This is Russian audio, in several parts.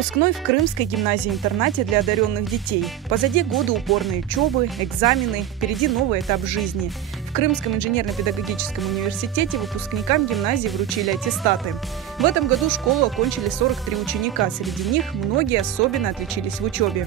Выпускной в Крымской гимназии-интернате для одаренных детей. Позади годы упорной учебы, экзамены, впереди новый этап жизни. В Крымском инженерно-педагогическом университете выпускникам гимназии вручили аттестаты. В этом году школу окончили 43 ученика. Среди них многие особенно отличились в учебе.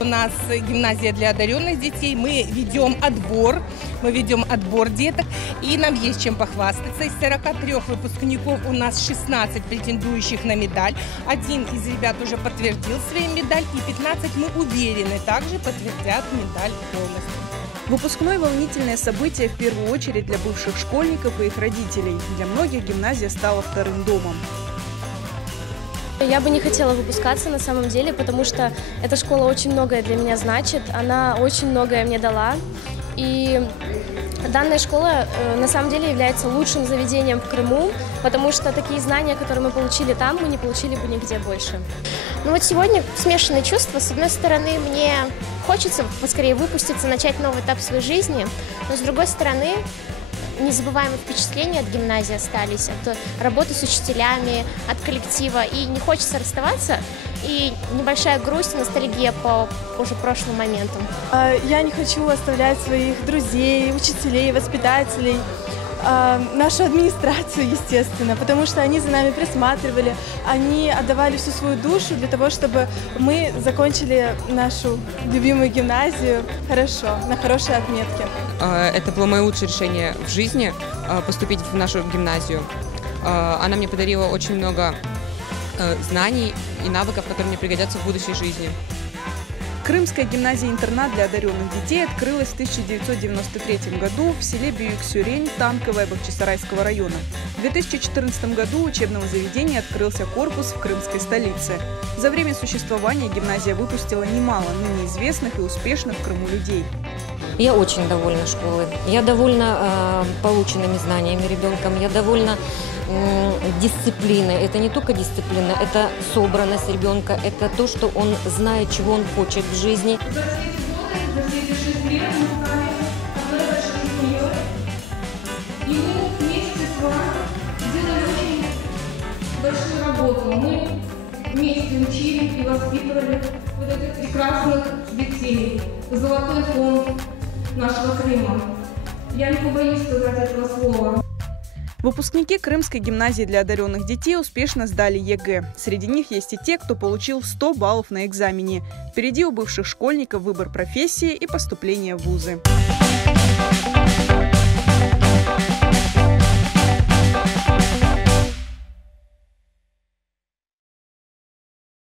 У нас гимназия для одаренных детей, мы ведем отбор деток, и нам есть чем похвастаться. Из 43 выпускников у нас 16 претендующих на медаль. Один из ребят уже подтвердил свою медаль, и 15, мы уверены, также подтвердят медаль полностью. Выпускной – волнительное событие в первую очередь для бывших школьников и их родителей. Для многих гимназия стала вторым домом. Я бы не хотела выпускаться на самом деле, потому что эта школа очень многое для меня значит, она очень многое мне дала. И данная школа на самом деле является лучшим заведением в Крыму, потому что такие знания, которые мы получили там, мы не получили бы нигде больше. Ну вот сегодня смешанные чувства. С одной стороны, мне хочется поскорее выпуститься, начать новый этап своей жизни, но с другой стороны, незабываемые впечатления от гимназии остались, от работы с учителями, от коллектива, и не хочется расставаться, и небольшая грусть, ностальгия по уже прошлым моментам. Я не хочу оставлять своих друзей, учителей, воспитателей, нашу администрацию, естественно, потому что они за нами присматривали, они отдавали всю свою душу для того, чтобы мы закончили нашу любимую гимназию хорошо, на хорошей отметке. Это было мое лучшее решение в жизни – поступить в нашу гимназию. Она мне подарила очень много знаний и навыков, которые мне пригодятся в будущей жизни. Крымская гимназия-интернат для одаренных детей открылась в 1993 году в селе Бююк-Сюрень, Танковое Бахчисарайского района. В 2014 году у учебного заведения открылся корпус в крымской столице. За время существования гимназия выпустила немало ныне известных и успешных в Крыму людей. Я очень довольна школой, я довольна полученными знаниями ребенком, я довольна дисциплиной. Это не только дисциплина, это собранность ребенка, это то, что он знает, чего он хочет в жизни. За все эти 6 лет мы стали одной большой семьей, и мы вместе с вами сделали очень большую работу. Мы вместе учили и воспитывали вот этих прекрасных детей, золотой фонд нашего Крыма. Я не побоюсь сказать этого слова. Выпускники Крымской гимназии для одаренных детей успешно сдали ЕГЭ. Среди них есть и те, кто получил 100 баллов на экзамене. Впереди у бывших школьников выбор профессии и поступление в вузы.